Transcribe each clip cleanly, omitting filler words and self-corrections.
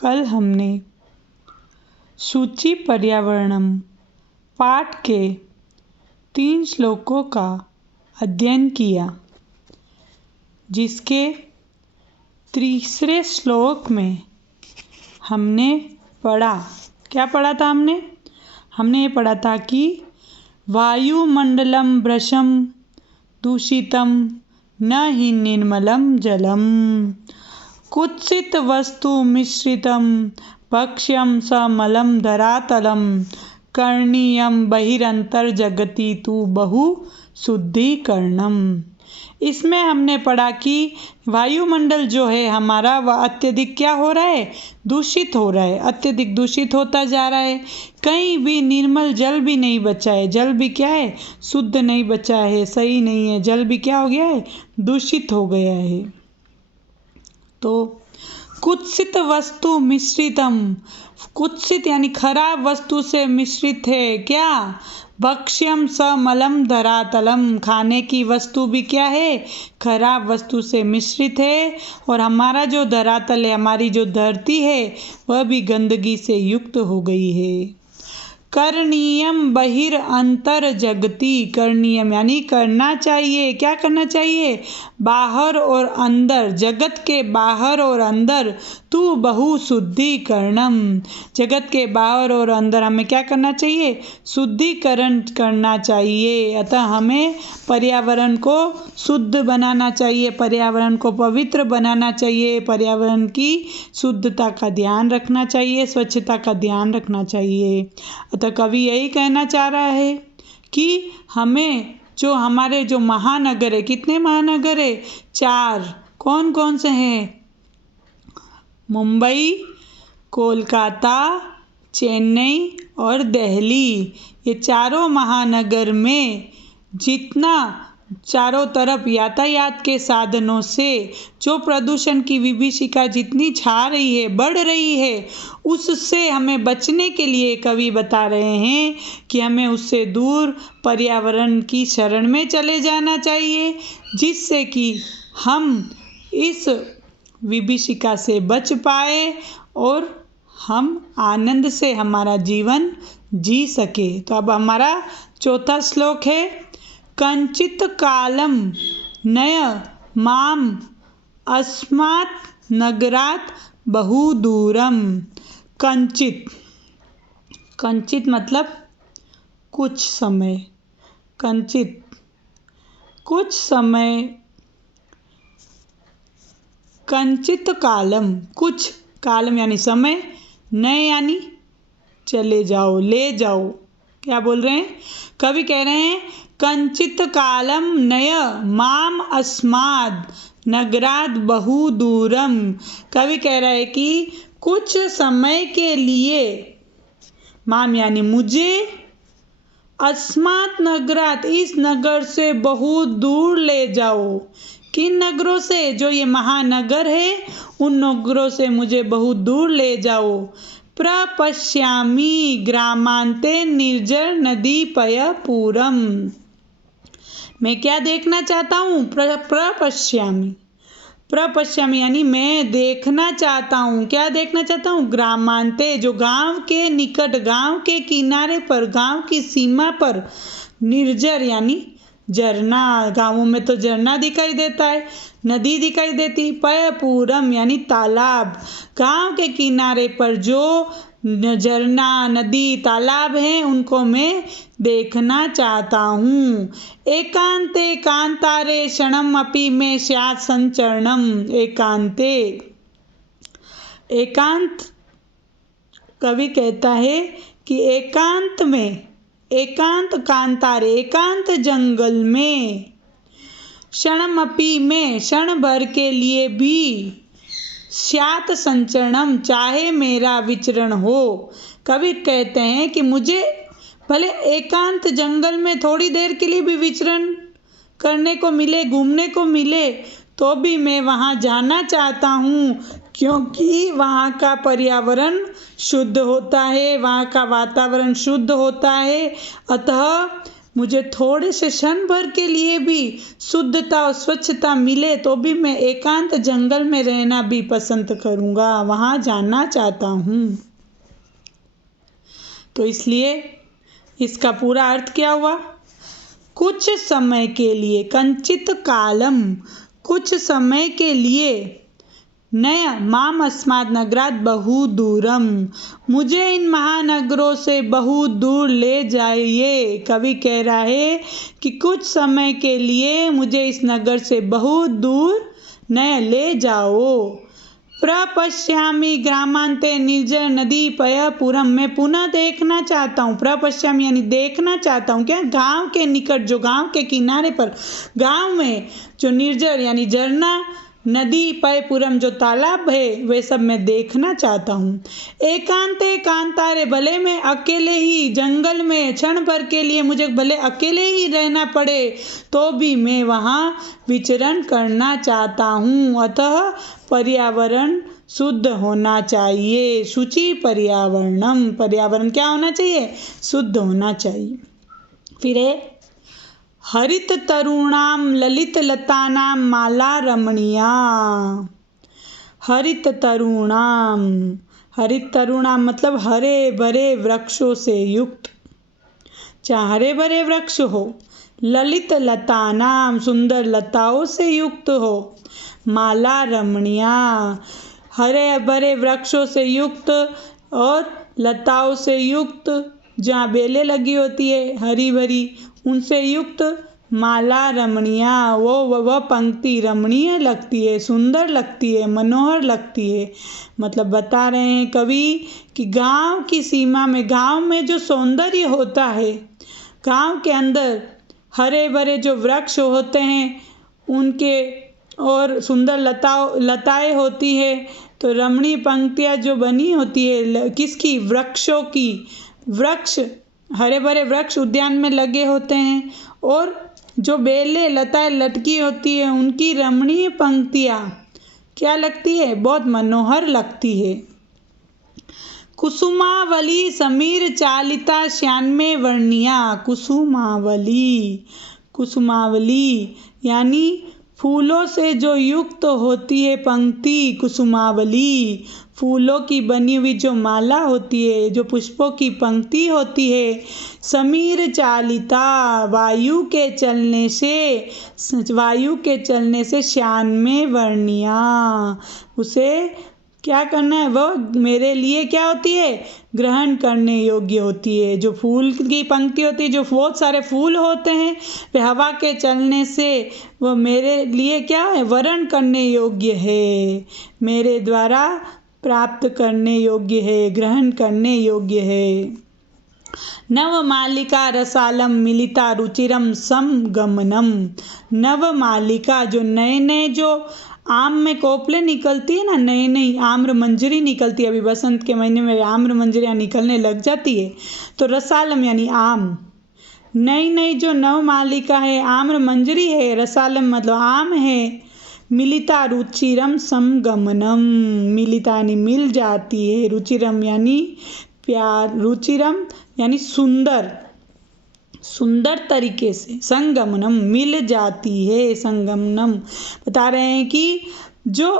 कल हमने सूची पर्यावरणम पाठ के 3 श्लोकों का अध्ययन किया, जिसके तीसरे श्लोक में हमने पढ़ा। क्या पढ़ा था हमने ये पढ़ा था कि वायुमंडलम भ्रशम दूषितम न हि निर्मलम जलम कुत्सित वस्तु मिश्रितम भक्ष्यम समलम धरातलम करणीयम बहिरंतर जगति तु बहु शुद्धिकरणम। इसमें हमने पढ़ा कि वायुमंडल जो है हमारा वह अत्यधिक क्या हो रहा है, दूषित हो रहा है, अत्यधिक दूषित होता जा रहा है। कहीं भी निर्मल जल भी नहीं बचा है, जल भी क्या है, शुद्ध नहीं बचा है, सही नहीं है, जल भी क्या हो गया है, दूषित हो गया है। तो कुत्सित वस्तु मिश्रितम, कुत्सित यानी खराब वस्तु से मिश्रित है क्या, भक्ष्यम समलम धरातलम, खाने की वस्तु भी क्या है, खराब वस्तु से मिश्रित है। और हमारा जो धरातल है, हमारी जो धरती है, वह भी गंदगी से युक्त हो गई है। करणीयम बहिर अंतर जगति, करणीयम यानी करना चाहिए, क्या करना चाहिए, बाहर और अंदर, जगत के बाहर और अंदर, तू बहु शुद्धिकरणम, जगत के बाहर और अंदर हमें क्या करना चाहिए, शुद्धिकरण करना चाहिए। अतः हमें पर्यावरण को शुद्ध बनाना चाहिए, पर्यावरण को पवित्र बनाना चाहिए, पर्यावरण की शुद्धता का ध्यान रखना चाहिए, स्वच्छता का ध्यान रखना चाहिए। अतः कवि यही कहना चाह रहा है कि हमें जो हमारे जो महानगर है, कितने महानगर है, 4, कौन कौन से हैं, मुंबई, कोलकाता, चेन्नई और दिल्ली, ये चारों महानगर में जितना चारों तरफ यातायात के साधनों से जो प्रदूषण की विभीषिका जितनी छा रही है, बढ़ रही है, उससे हमें बचने के लिए कवि बता रहे हैं कि हमें उससे दूर पर्यावरण की शरण में चले जाना चाहिए, जिससे कि हम इस विभीषिका से बच पाए और हम आनंद से हमारा जीवन जी सके। तो अब हमारा चौथा श्लोक है, कंचित कालम नय माम अस्मात् नगरात् बहु दूरम। कंचित, कंचित मतलब कुछ समय, कंचित कुछ समय, कंचित कालम कुछ, कालम यानी समय, नय यानी चले जाओ, ले जाओ। क्या बोल रहे हैं, कवि कह रहे हैं कंचित कालम नय माम अस्माद नगराद बहु दूरम। कवि कह रहा है कि कुछ समय के लिए, माम यानी मुझे, अस्मात नगरात इस नगर से बहुत दूर ले जाओ। किन नगरों से, जो ये महानगर है उन नगरों से मुझे बहुत दूर ले जाओ। प्रपश्यामि ग्रामांते निर्जर नदी पय पूरम, मैं क्या देखना चाहता हूँ, प्रपश्यामि, प्रपश्यामि यानी मैं देखना चाहता हूँ, क्या देखना चाहता हूँ, ग्रामांते जो गांव के निकट, गांव के किनारे पर, गांव की सीमा पर, निर्जर यानी झरना, गांवों में तो झरना दिखाई देता है, नदी दिखाई देती, पय पूरम यानी तालाब, गांव के किनारे पर जो झरना, नदी, तालाब हैं उनको मैं देखना चाहता हूँ। एकांते कांतारे क्षणम अपि में स्यात् संचरणम। एकांते, एकांत, कवि कहता है कि एकांत में, एकांत कांतारे, एकांत जंगल में, क्षणम अपि में क्षण भर के लिए भी, स्यात् संचरणम चाहे मेरा विचरण हो। कवि कहते हैं कि मुझे भले एकांत जंगल में थोड़ी देर के लिए भी विचरण करने को मिले, घूमने को मिले, तो भी मैं वहाँ जाना चाहता हूँ, क्योंकि वहाँ का पर्यावरण शुद्ध होता है, वहाँ का वातावरण शुद्ध होता है। अतः मुझे थोड़े से क्षण भर के लिए भी शुद्धता और स्वच्छता मिले तो भी मैं एकांत जंगल में रहना भी पसंद करूँगा, वहाँ जाना चाहता हूँ। तो इसलिए इसका पूरा अर्थ क्या हुआ? कुछ समय के लिए, कंचित कालम, कुछ समय के लिए, नया माम अस्माद नगरात बहु दूरम, मुझे इन महानगरों से बहुत दूर ले जाइए। कवि कह रहा है कि कुछ समय के लिए मुझे इस नगर से बहुत दूर नया ले जाओ। प्रपश्यामी ग्रामांते निर्जर नदी पय पुरम, मैं पुनः देखना चाहता हूँ। प्रपश्यामी यानी देखना चाहता हूँ, क्या? गांव के निकट, जो गांव के किनारे पर, गांव में जो निर्जर यानी झरना, नदी, पय, पुरम जो तालाब है, वे सब मैं देखना चाहता हूँ। एकांते कांतारे, भले मैं अकेले ही जंगल में क्षण भर के लिए मुझे भले अकेले ही रहना पड़े तो भी मैं वहाँ विचरण करना चाहता हूँ। अतः पर्यावरण शुद्ध होना चाहिए। शुचि पर्यावरणम, पर्यावरण क्या होना चाहिए? शुद्ध होना चाहिए। फिर है हरित तरुणाम ललित लतानाम माला रमणीया। हरित तरुणाम, हरित तरुणाम मतलब हरे भरे वृक्षों से युक्त, चाहे हरे भरे वृक्ष हो। ललित लतानाम, सुंदर लताओं से युक्त हो। माला रमणीया, हरे भरे वृक्षों से युक्त और लताओं से युक्त, जहाँ बेलें लगी होती है हरी भरी, उनसे युक्त माला रमणीया। वह पंक्ति रमणीय लगती है, सुंदर लगती है, मनोहर लगती है। मतलब बता रहे हैं कवि कि गांव की सीमा में, गांव में जो सौंदर्य होता है, गांव के अंदर हरे भरे जो वृक्ष होते हैं उनके और सुंदर लताएं होती है, तो रमणीय पंक्तियाँ जो बनी होती है किसकी? वृक्षों की। वृक्ष, हरे भरे वृक्ष उद्यान में लगे होते हैं और जो बेलें लताएं लटकी होती है उनकी रमणीय पंक्तियाँ क्या लगती है? बहुत मनोहर लगती है। कुसुमावली समीर चालिता श्यान्मे वर्णिया। कुसुमावली, कुसुमावली यानी फूलों से जो युक्त होती है पंक्ति, कुसुमावली। फूलों की बनी हुई जो माला होती है, जो पुष्पों की पंक्ति होती है। समीर चालिता, वायु के चलने से श्यान्मे वर्णिया, उसे क्या करना है? वो मेरे लिए क्या होती है? ग्रहण करने योग्य होती है। जो फूल की पंक्ति होती है, जो बहुत सारे फूल होते हैं, वे हवा के चलने से वो मेरे लिए क्या है? वरण करने योग्य है, मेरे द्वारा प्राप्त करने योग्य है, ग्रहण करने योग्य है। नवमालिका रसालम मिलिता रुचिरम समगमनम। नवमालिका, जो नए नए जो आम में कोपले निकलती है ना, नई नई आम्र मंजरी निकलती है, अभी बसंत के महीने में आम्र मंजरियाँ निकलने लग जाती है। तो रसालम यानी आम, नई नई जो नवमालिका है, आम्र मंजरी है, रसालम मतलब आम है। मिलिता रुचिरम समगमनम, मिलिता यानी मिल जाती है, रुचिरम यानी प्यार, रुचिरम यानी सुंदर, सुंदर तरीके से, संगमनम मिल जाती है। संगमनम बता रहे हैं कि जो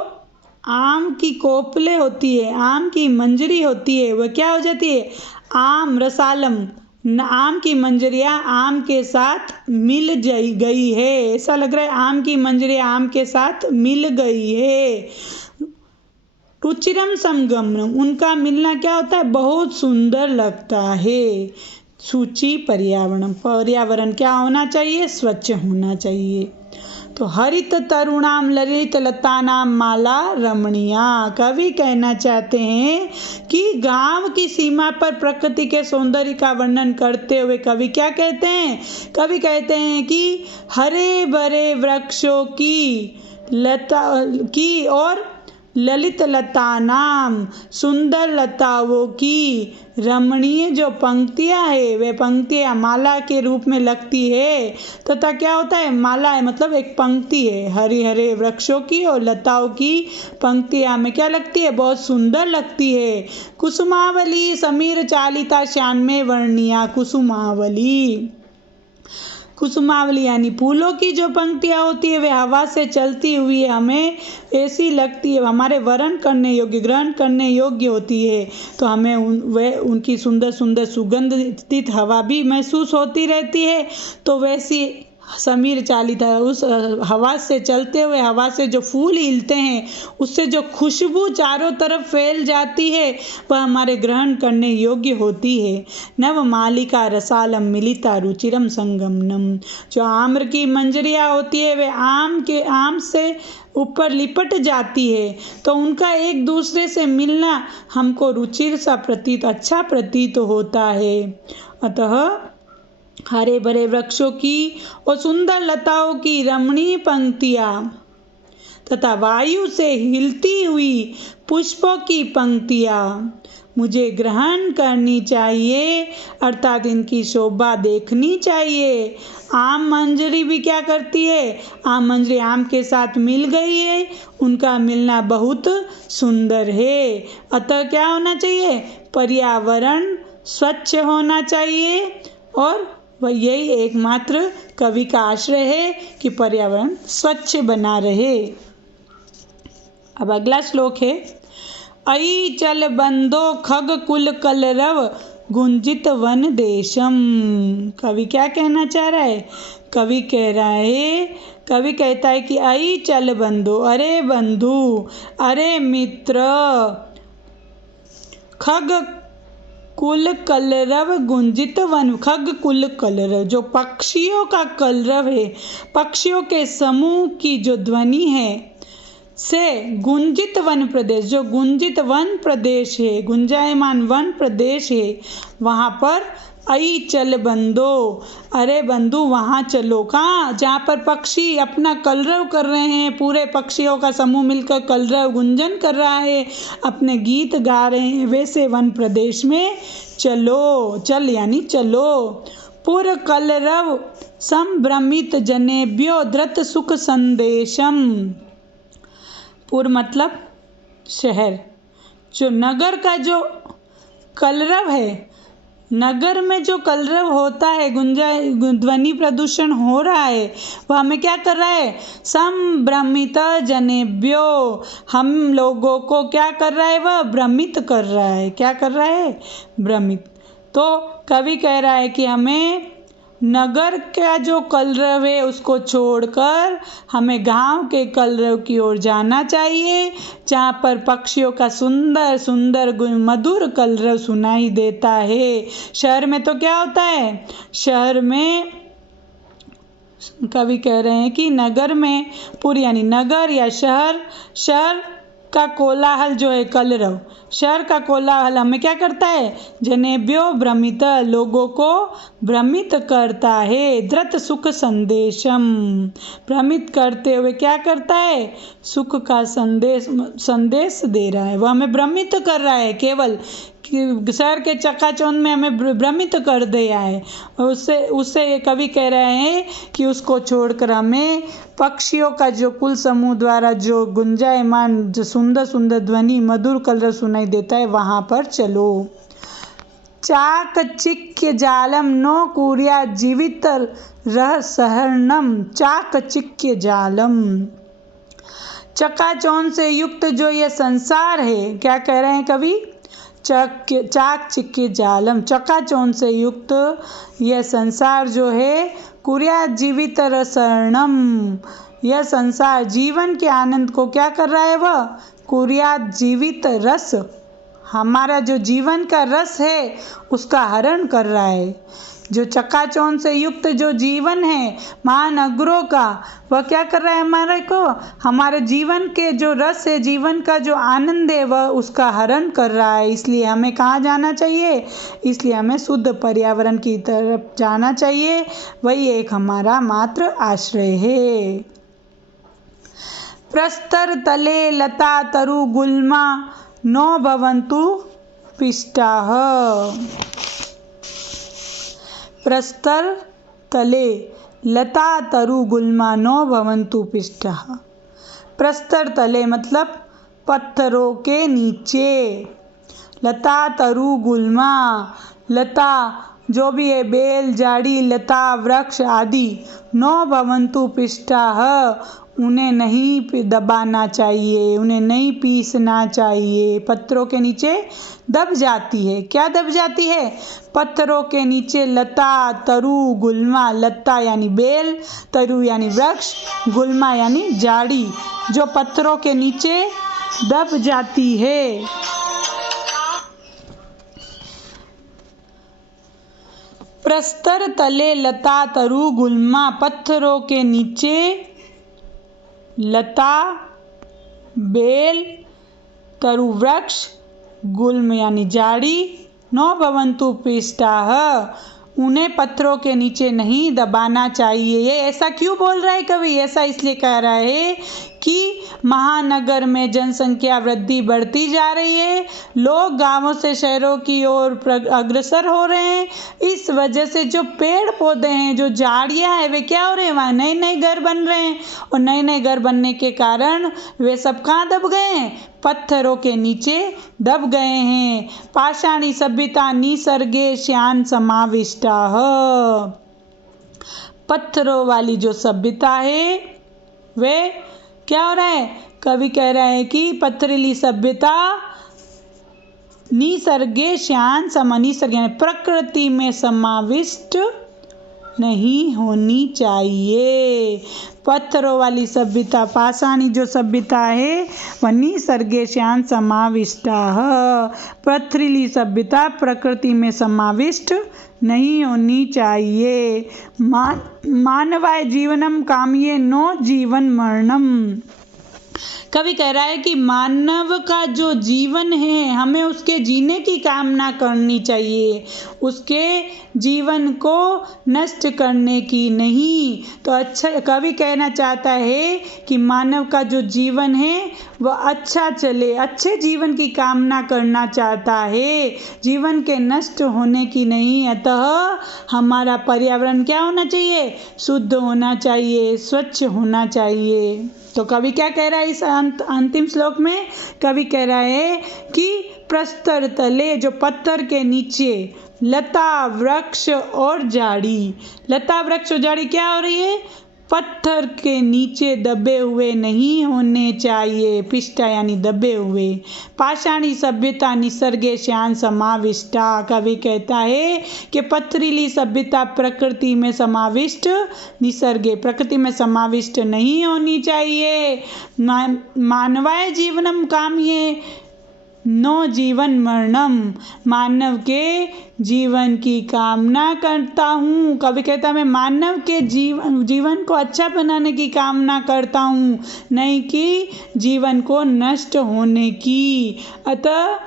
आम की कोपले होती है, आम की मंजरी होती है, वह क्या हो जाती है? आम, रसालम, आम की मंजरियाँ आम के साथ मिल गई है। ऐसा लग रहा है आम की मंजरियाँ आम के साथ मिल गई है। रुचिरम समगमनम, उनका मिलना क्या होता है? बहुत सुंदर लगता है। शुचि पर्यावरण, पर्यावरण क्या होना चाहिए? स्वच्छ होना चाहिए। तो हरित तरुणाम ललित लतानाम माला रमणीया, कवि कहना चाहते हैं कि गांव की सीमा पर प्रकृति के सौंदर्य का वर्णन करते हुए कवि क्या कहते हैं? कवि कहते हैं कि हरे भरे वृक्षों की लता की और ललित लतानाम, सुंदर लताओं की रमणीय जो पंक्तियाँ है, वे पंक्तियाँ माला के रूप में लगती है। तथा क्या होता है? माला है मतलब एक पंक्ति है, हरे हरे वृक्षों की और लताओं की पंक्तियाँ में क्या लगती है? बहुत सुंदर लगती है। कुसुमावली समीर चालिता श्यान्मे वर्णिया। कुसुमावली कुसुमावली यानी फूलों की जो पंक्तियाँ होती है वे हवा से चलती हुई हमें ऐसी लगती है, हमारे वरण करने योग्य, ग्रहण करने योग्य होती है। तो हमें उनकी सुंदर सुंदर सुगंधित हवा भी महसूस होती रहती है। तो वैसी समीर चालित है, उस हवा से चलते हुए हवा से जो फूल हिलते हैं उससे जो खुशबू चारों तरफ फैल जाती है वह हमारे ग्रहण करने योग्य होती है। नव मालिका रसालम मिलिता रुचिरम संगमनम। जो आम्र की मंजरियाँ होती है वे आम से ऊपर लिपट जाती है, तो उनका एक दूसरे से मिलना हमको रुचिर सा प्रतीत, अच्छा प्रतीत होता है। अतः हरे भरे वृक्षों की और सुंदर लताओं की रमणीय पंक्तियाँ तथा वायु से हिलती हुई पुष्पों की पंक्तियाँ मुझे ग्रहण करनी चाहिए, अर्थात इनकी शोभा देखनी चाहिए। आम मंजरी भी क्या करती है, आम मंजरी आम के साथ मिल गई है, उनका मिलना बहुत सुंदर है। अतः क्या होना चाहिए, पर्यावरण स्वच्छ होना चाहिए और वह यही एकमात्र कवि का आश्रय है कि पर्यावरण स्वच्छ बना रहे। अब अगला श्लोक है, अयि चल बंदो खग कुल कलरव गुंजित वन देशम। कवि क्या कहना चाह रहा है, कवि कहता है कि अयि चल बंदो, अरे बंधु, अरे मित्र, खग कुल कलरव गुंजित वन। खग कुल कलरव जो पक्षियों का कलरव है, पक्षियों के समूह की जो ध्वनि है से गुंजित वन प्रदेश, जो गुंजित वन प्रदेश है, गुंजायमान वन प्रदेश है, वहाँ पर अयि चल बंदो, अरे बंधु वहाँ चलो। कहाँ, जहाँ पर पक्षी अपना कलरव कर रहे हैं, पूरे पक्षियों का समूह मिलकर कलरव गुंजन कर रहा है, अपने गीत गा रहे हैं, वैसे वन प्रदेश में चलो। चल यानी चलो। पुर कलरव संभ्रमित जनेभ्यो धृत सुख संदेशम। पुर मतलब शहर, जो नगर का जो कलरव है, नगर में जो कलरव होता है, ध्वनि प्रदूषण हो रहा है, वह हमें क्या कर रहा है, संभ्रमित जनेभ्यो, हम लोगों को क्या कर रहा है, वह भ्रमित कर रहा है। क्या कर रहा है, भ्रमित। तो कवि कह रहा है कि हमें नगर का जो कलरव है उसको छोड़कर हमें गांव के कलरव की ओर जाना चाहिए, जहाँ पर पक्षियों का सुंदर सुंदर मधुर कलरव सुनाई देता है। शहर में तो क्या होता है, शहर में कवि कह रहे हैं कि नगर में पूरी यानी नगर या शहर का कोलाहल जो है कलरव, शहर का कोलाहल हमें क्या करता है, जनेभ्यो भ्रमित, लोगों को भ्रमित करता है। धृत सुख संदेशम, भ्रमित करते हुए क्या करता है, सुख का संदेश दे रहा है। वह हमें भ्रमित कर रहा है, केवल शहर के चकाचौंध में हमें भ्रमित कर दिया है। उससे ये कवि कह रहे हैं कि उसको छोड़कर हमें पक्षियों का जो कुल समूह द्वारा जो गुंजायमान जो सुंदर सुंदर ध्वनि मधुर कलरव सुनाई देता है, वहाँ पर चलो। चाक चिक्य जालम नो कुर्या जीवित रह सहर्णम। चाक चिक्य जालम, चकाचौंध से युक्त जो ये संसार है, क्या कह रहे हैं कवि, चाक चिक्य जालम, चकाचौंध से युक्त यह संसार जो है, कुर्या जीवित रसर्णम, यह संसार जीवन के आनंद को क्या कर रहा है, वह कुर्या जीवित रस, हमारा जो जीवन का रस है उसका हरण कर रहा है। जो चकाचौंध से युक्त जो जीवन है महानगरों का, वह क्या कर रहा है, हमारे जीवन के जो रस है, जीवन का जो आनंद है, वह उसका हरण कर रहा है। इसलिए हमें कहाँ जाना चाहिए, इसलिए हमें शुद्ध पर्यावरण की तरफ जाना चाहिए, वही एक हमारा मात्र आश्रय है। प्रस्तर तले लता तरु गुल्मा नो भवन्तु पिष्टाः। प्रस्तर तले लता तरु गुल्मा नो भवन्तु पिष्टाः। प्रस्तर तले मतलब पत्थरों के नीचे, लता तरु गुल्मा, लता जो भी है बेल, झाड़ी, लता, वृक्ष आदि न भवन्तु पिष्टाः, उन्हें नहीं दबाना चाहिए, उन्हें नहीं पीसना चाहिए। पत्थरों के नीचे दब जाती है। क्या दब जाती है? पत्थरों के नीचे लता, तरु, गुल्मा। लता यानी बेल, तरु यानी वृक्ष, गुल्मा यानी झाड़ी, जो पत्थरों के नीचे दब जाती है। प्रस्तर तले लता, तरु, गुल्मा। पत्थरों के नीचे लता, बेल, तरु वृक्ष, गुल्म यानी झाड़ी, न भवन्तु पिष्टाः, उन्हें पत्थरों के नीचे नहीं दबाना चाहिए। ये ऐसा क्यों बोल रहा है कवि? ऐसा इसलिए कह रहा है कि महानगर में जनसंख्या वृद्धि बढ़ती जा रही है, लोग गांवों से शहरों की ओर अग्रसर हो रहे हैं। इस वजह से जो पेड़ पौधे हैं, जो झाड़ियां हैं, वे क्या हो रहे हैं? वहाँ नए नए घर बन रहे हैं, और नए नए घर बनने के कारण वे सब कहाँ दब गए हैं? पत्थरों के नीचे दब गए हैं। पाषाणी सभ्यता निसर्गे श्यान समाविष्टाः, पत्थरों वाली जो सभ्यता है वे क्या हो रहा है? कवि कह रहा है कि पथरीली सभ्यता निसर्गे श्यान समा, निसर्ग यानी प्रकृति में समाविष्ट नहीं होनी चाहिए। पत्थरों वाली सभ्यता, पाषाणी जो सभ्यता है वह निसर्गे श्यान समाविष्टाः, पथरीली सभ्यता प्रकृति में समाविष्ट नहीं होनी चाहिए। मानवाय जीवनम कामये नो जीवन मरणम, कवि कह रहा है कि मानव का जो जीवन है हमें उसके जीने की कामना करनी चाहिए, उसके जीवन को नष्ट करने की नहीं। तो अच्छा, कवि कहना चाहता है कि मानव का जो जीवन है वह अच्छा चले, अच्छे जीवन की कामना करना चाहता है, जीवन के नष्ट होने की नहीं। अतः हमारा पर्यावरण क्या होना चाहिए? शुद्ध होना चाहिए, स्वच्छ होना चाहिए। तो कवि क्या कह रहा है इस अंतिम श्लोक में? कवि कह रहा है कि प्रस्तर तले, जो पत्थर के नीचे लता, वृक्ष और झाड़ी, लता, वृक्ष और झाड़ी क्या हो रही है? पत्थर के नीचे दबे हुए नहीं होने चाहिए। पिष्टा यानी दबे हुए। पाषाणी सभ्यता निसर्गे श्यान समाविष्टा, कवि कहता है कि पथरीली सभ्यता प्रकृति में समाविष्ट, निसर्गे प्रकृति में समाविष्ट नहीं होनी चाहिए। मानवाय जीवनम कामये नो जीवन मरणम, मानव के जीवन की कामना करता हूँ। कवि कहता है मैं मानव के जीवन को अच्छा बनाने की कामना करता हूँ, नहीं कि जीवन को नष्ट होने की। अतः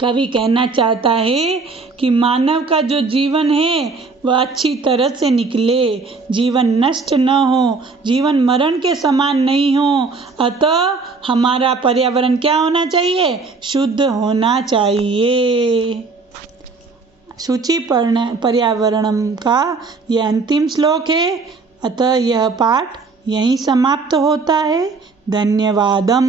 कवि कहना चाहता है कि मानव का जो जीवन है वह अच्छी तरह से निकले, जीवन नष्ट न हो, जीवन मरण के समान नहीं हो। अतः हमारा पर्यावरण क्या होना चाहिए? शुद्ध होना चाहिए। सूची पर्यावरणम का यह अंतिम श्लोक है। अतः यह पाठ यहीं समाप्त होता है। धन्यवादम।